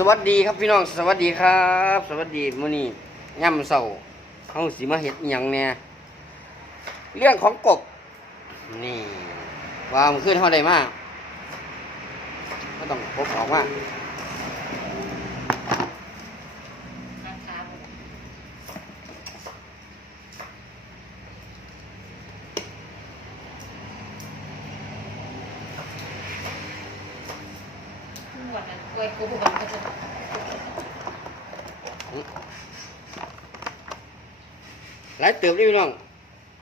สวัสดีครับพี่น้องสวัสดีครับ สวัสดีมื้อนี้ย่ำเสาเขาสีมาเห็ดอิหยังเนี่ยเรื่องของกบ นี่วามขึ้นเท่าได้มากก็ต้องกบออกมาวันนั้นกล้วยกูบอกว่า จะหลายเติบดิพี่น้อง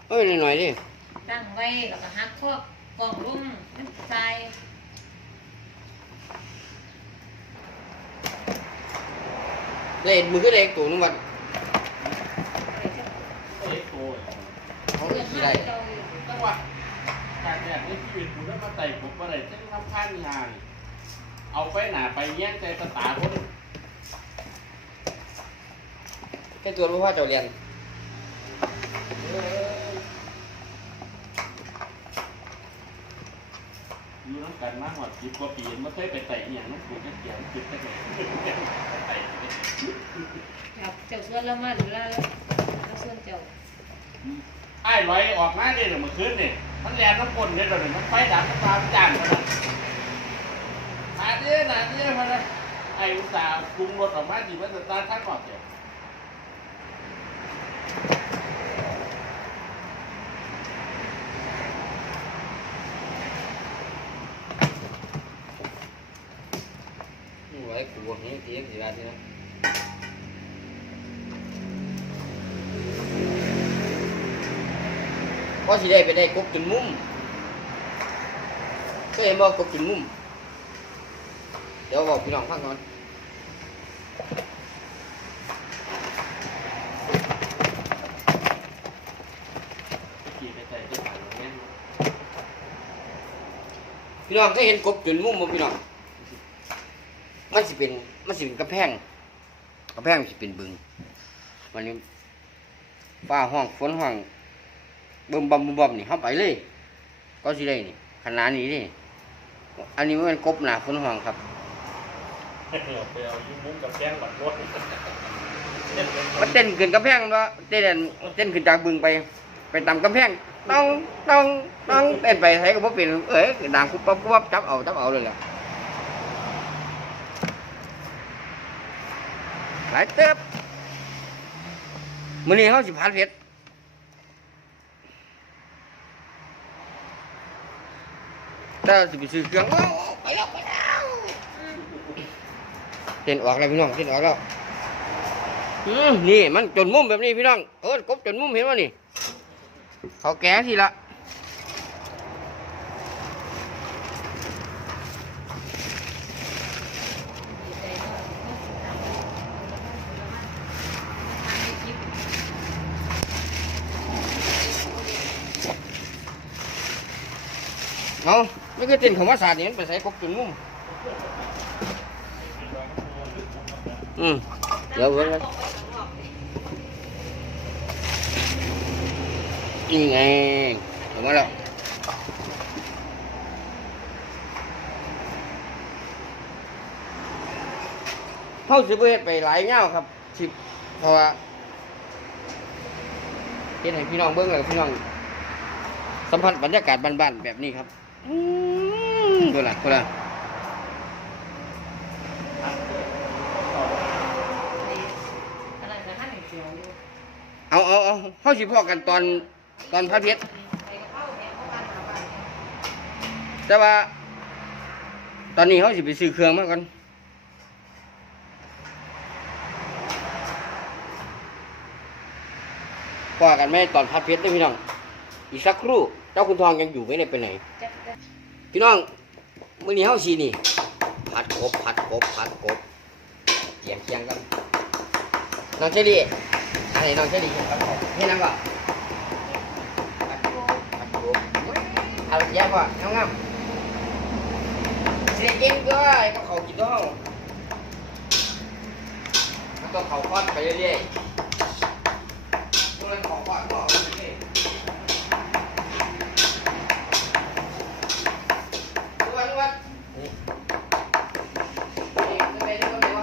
เอ้ยหน่อยๆดิตั้งไว้แล้วก็หักพวกกล่องรุ่มน้ำใจเล่นมือขึ้นเล็กตัวนึงวันเล็กโตเขาเพื่อนขี่ห้าได้เจ้าจังหวะการแบบนี้ชีวิตกูได้มาไต่ผมมาได้ฉันทำข้างงาน เอาไปหนาไปแย่งใจตาตาคนแค่ตัวรู้ว่าเจ้าเรียนอยู่น้ำกันมากกว่าสิบกว่าปีไม่เคยไปไต่อย่างน้ำกูจะเกี่ยวจิตจะไหนไต่จับเจ้าส่วนละมาหรือละแล้วส่วนเจ้าไอ้ลอยออกมาเนี่ยเดี๋ยวมาคืนเนี่ยมันแลนน้ำกลเนี่ยเดี๋ยวมันไฟดับมันตามจานมัน หาเด้อหนาเด้อมาเลยไอ้อุตส่าห์ปรุงรสออกมาดีว่าจะตาทั้งหมดเดียไว้กูนี่ตีกี่บาทนี่นะพอสิได้ไปได้กบจนมุมเคยเห็นบ่กบจนมุม เดี๋ยวบอกพี่น้องฟังก่อนขี่ไปไต่ที่ผ่านเนี่ยพี่น้องเคยเห็นกบจนมุมบ่พี่น้อง มันสิเป็น มันสิเป็นกระแพงกระแพงมันสิเป็นบึงวันนี้ฟ้าห้องฝนห้องบึมบัมบึมบัมนี่เข้าไปเลย ก็สิได้นี่ขนาดนี้นี่ อันนี้มันเป็นกบหนาฝนห้องครับ ไปเอายุ่งมุ้งกับแกงบัดรถมันเต้นขึ้นกระแพงเนาเต้นเต้นขึ้นจากบึงไป ไปตามกระแพงต้องต้องต้องเต้นไปใช้ก็บ่เป็นเอ้ยดังปุ๊บปั๊บปุ๊บปั๊บจับเอาจับเอาเลยแหละหลายเติบมื้อนี้เฮาสิผัดเผ็ดถ้าสิไปซื้อเครื่องไปแล้วไปแล้ว เต้นออกแล้วพี่น้องเต้นออกแล้วอืมนี่มันจนมุมแบบนี้พี่น้องเออกบจนมุมเห็นว่านี่เขาแก่ทีละเนาะทำให้คลิปเอาไม่คือเต้นของว่าศาสตร์นี่มันไปใส่กบจนมุม อืมเดี๋ยวเบิ่งนนี่ไงออกมาแล้วเขาสิบเฮ็ดไปหลายเงาครับสิบเพราะว่าเฮ็ดให้พี่น้องเบิ่งแล้วก็พี่น้อง สัมผัสบรรยากาศบ้านๆแบบนี้ครับอืมดูละดูละ อะไรนะท่านเสียวอยู่ เอาเอาเอาเข้าสิพ่อกันตอนตอนพระเพชรแต่ว่า ตอนนี้เขาสิไปซื้อเครื่องมาก่อนพ่อกันไหมตอนพัดเพชรได้พี่น้อง อีกสักครู่ เจ้าคุณทองยังอยู่ไม่ได้ไปไหน พี่น้องมื้อนี้เฮาสินี่ ผัดกบผัดกบผัดกบเตียมเคียงกันน้องเชอรี่ อันนี้น้องเชอรี่ผัดกบให้น้ำก่อนเอาแยกก่อนงามๆเสียกินด้วยก็เขากินด้วยแล้วก็เขาคอดไปเรื่อยๆพวกนั้นเขาคอดก็เอาไปเรื่อยๆ ทุกวันทุกวันนี่นี่จะไปดูกันไหนวะ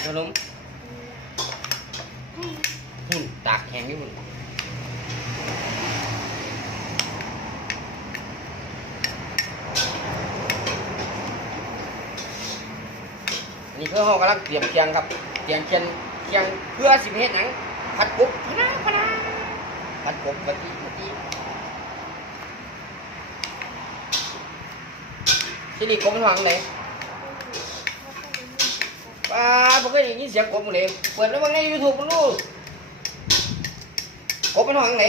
ขนมหุ่นตากแข็งนี่หุ่นนนี้คือห้องกำลังเตรียมเคียงครับ เตรียมเคียงเคียงเพื่อสิบเฮ็ดหนังผัดกบพนาพนาผัดกบกะทิกะทิที่นี่กบมันวางไหน ป้าผมเคยได้ยินเสียงกบมันเลยเปิดแล้วมันในยูทูบมันรู้กบมันวางไหน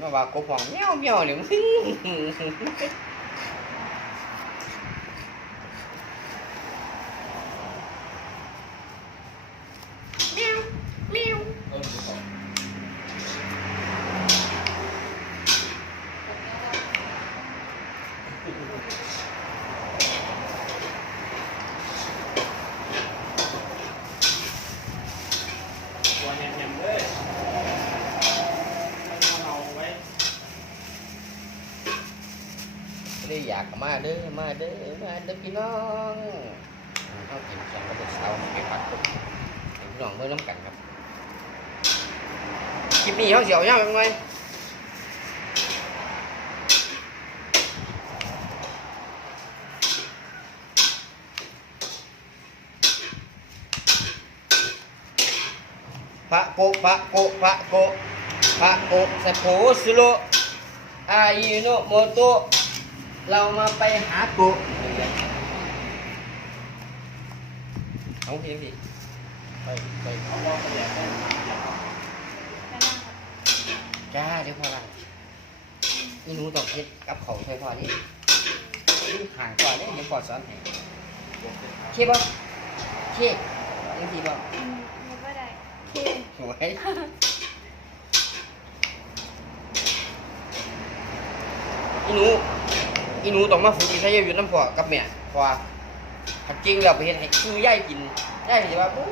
มมาว่ากบวางเมี้ยวเมี้ยวเนี่ยมึง ตัวเห็นๆเลยเอาไว้ ได้อยาก มาเด้อมาเด้อมาเด้อพี่น้องเขากินแข่งกับเด็กสาวไปพัดคนพี่น้องเมื่อน้ำกันครับคลิปนี้เขาเสียวย่างยังไงพระโกพระโกพระโกพระโกสะโพสุโลอายุโนโมโต เรามาไปหากุเอาเพียงดิไปไปเอาลองไปแยกกันจ้าเดี๋ยวพอละอีหนูต้องเฮ็ดกับเขาวใช่พอนี่นี่ห่างก่อนเนี่ยเดี๋ยวพอสอนให้เค็บ่เค็ยังทีบ่อืมมันก็ได้โอเคหวยอีหนู อีหนูต้องมาฝึกวิทยายุทธ์น้ำพ่อกับแม่พราะว่าถ้าจริงแล้วไปเฮ็ดให้คือยายกินยายก็สิว่าโอ้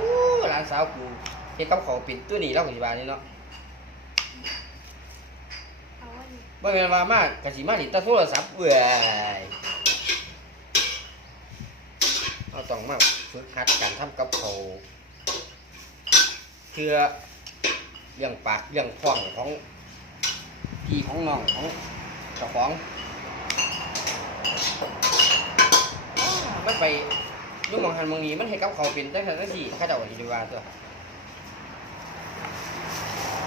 หลานสาวกูเฮ็ดกับเขาป็นตัวนี้แล้วก็สิว่านี่เนาะเอาอันนี้บ่แม่นว่ามากกสิมาดิแตาโทรศัพท์เว้ยเราต้องมาฝึกหัดการทำกับเขาวเพื่อเรื่องปากเรื่องท้องของพี่ของน้องของเจ้าของอ้า มันไปยุ่งมองหันมองนี้มันเห็นกับเขาวเป็นตั้งแต่ตั้งสี่ข้าเจ้าก็สิได้ว่าตัว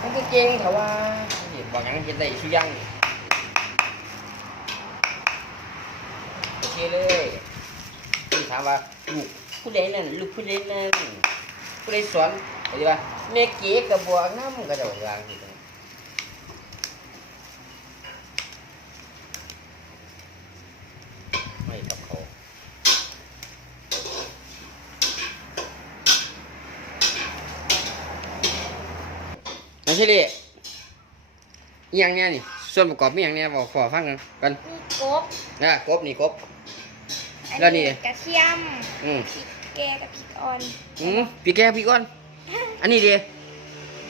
มันก็เก่งแต่ว่าเห็นบอกหยังเห็นได้ชื่อยังโอเคเลยพี่ถามว่าลูกผู้ใดนั่นลูกผู้ใดนั่นผู้ใดสอนก็จะว่าแม่เก๋กับบัวน้ำก็จะวางที่ตรงไม่กับเขา อันที่นี่อหยังเนี่ยนี่ส่วนประกอบมีอย่างเนี่ยบอกขอฟังกันกันมีกบนะกบนี่กบอัแล้วนี่ กระเทียมอืมพริกแกงกับพริกอ่อนอืมพี่แกพี่ก้อน อันนี้ดี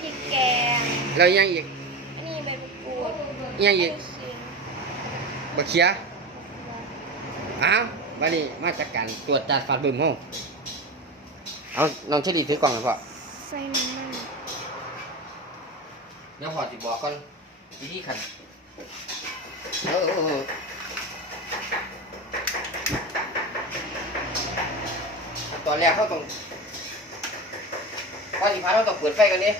พริกแกงแล้วยังอีก อันนี้ใบมะกรูดยังอีก นนี้ขิงบักเขียอ้าวมานี่มาจัดการตรวจจัดฟาดบึมห้องเอาน้องเชอรี่ถือกล่องหน่อยพ่อใส่น้ำมันเดี๋ยวพ่อสิบอกก่อนวิธีขันเออเออเออตอนแรกเขาต้องก่อนสิพาเราต้องเปิดไฟกันนี่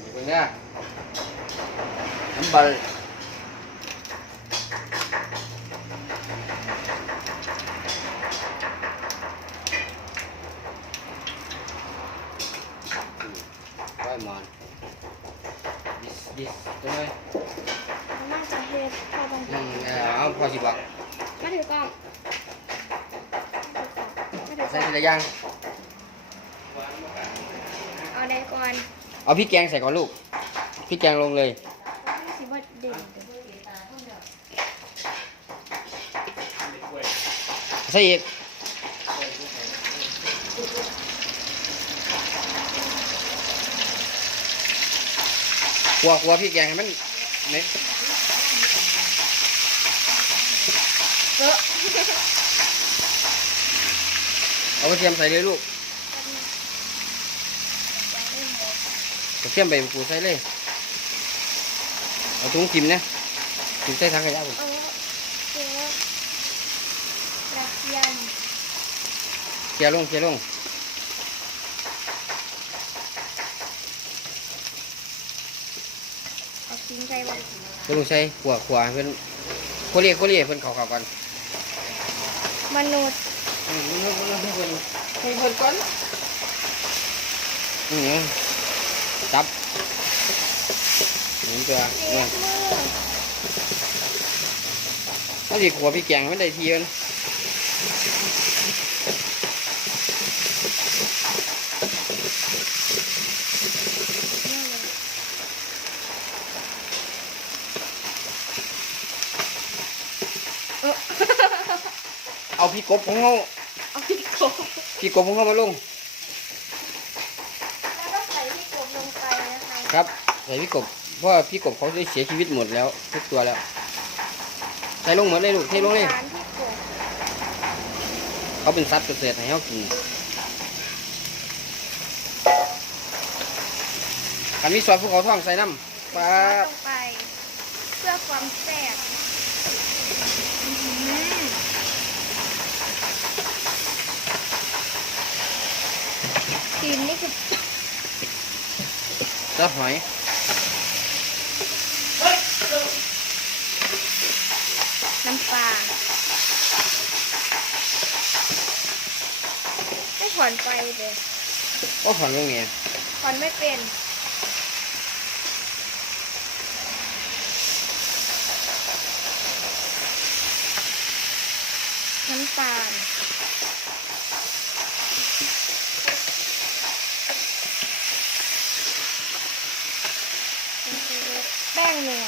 นี่เป็นไงน้ำบอลไฟมอน ดิตัวน้อย น่าจะเฮ็ดพอต้อง นั่งเอ่อเอาพอสิบอก มาถือกล้องมาถือก ใส่ล้องทีละอย่าง เอาได้ก่อนเอาพริกแกงใส่ก่อนลูกพริกแกงลงเลยไม่สิว่าเด่นเด้อใส่อีกขัวขัวพริกแกงให้มันเนี่ย เออ เอากระเทียมใส่เลยลูกกระเทียมใบมะกรูดใส่เลย เอาถุงกิมนะกิมใส่ถังขยะผมเอาเกลือกระเทียมเคลียร์ลงเคลียร์ลงเอาทิ้งใจไว้เพิ่นลงใส่ขัวขัวให้เพิ่นโคเรียโคเรียเพิ่นเข้าเข้ากันมนุษย์ อืมเพิ่นเพิ่นเพิ่นให้เพิ่นก่อนอืมจับหมุนตัวเจ็เนี่ยบมือถ้าสิขัวพี่แกงมันได้ทีมันเออเอาพี่กบของเฮาเอา พริกโขลกพี่กบของเฮามาลง แล้วก็ใส่พริกโขลกลงไปนะคะครับใส่พี่กบเพราะว่าพี่กบเขาได้เสียชีวิตหมดแล้วทุกตัวแล้ว ใส่ลงหมดเลยลูกเทลงเลยสารพริกโขลกเขาเป็นสัตว์เกษตรให้เขากินกันมีซอสภูเขาทองใส่น้ำปลาลงไป เพื่อความแซ่บอื้อหือ กลิ่นนี่คือซอสหอยน้ำปลาไม่ถอนไฟเลยก็ถอนลงเนี่ยถอนไม่เป็นน้ำตาล แป้งนัว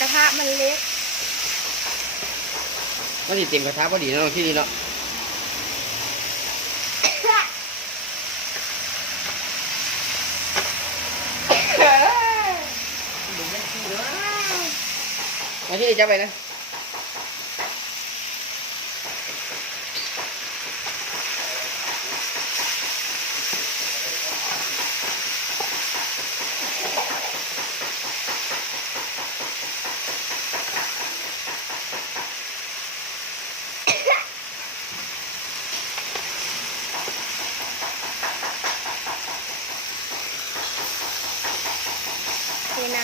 กระทะมันเล็กมันสิเต็มกระทะพอดีเนาะที่นี่เนาะมาที่นี่จับไปนะ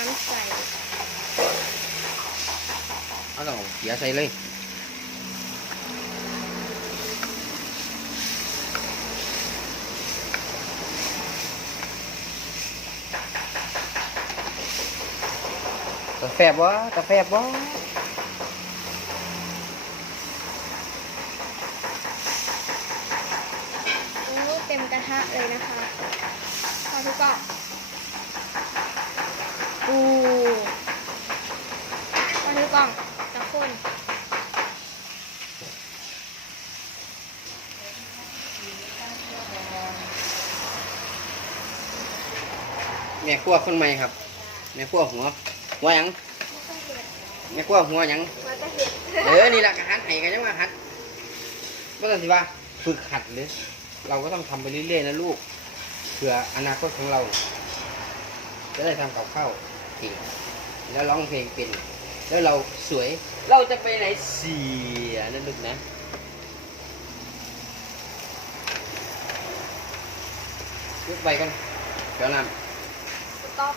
น้ำใส่เอาต้องเสียใส่เลยตะแฟบวะตะแฟบวะโอ้เต็มกระทะเลยนะคะพอทุกกล่อง อูพอทุกกล่องตะคนแม่ขั้วคนใหม่ครับแม่ขั้วหัวหัวหยังแม่ขั้วหัวหยังมาจะเห็ดเออนี่แหละกหัดให้กันยังว่าหัดว่าต้องสิว่าฝึกหัดเลยเราก็ต้องทำไปเรื่อยๆนะลูกเพื่ออนาคตของเรา จะได้ทำกับข้าว เก่ง แล้วร้องเพลงเป็น แล้วเราสวย เราจะไปไหนเสียนั่นลูกนะยกไปกันเดี๋ยวน้ำต๊อ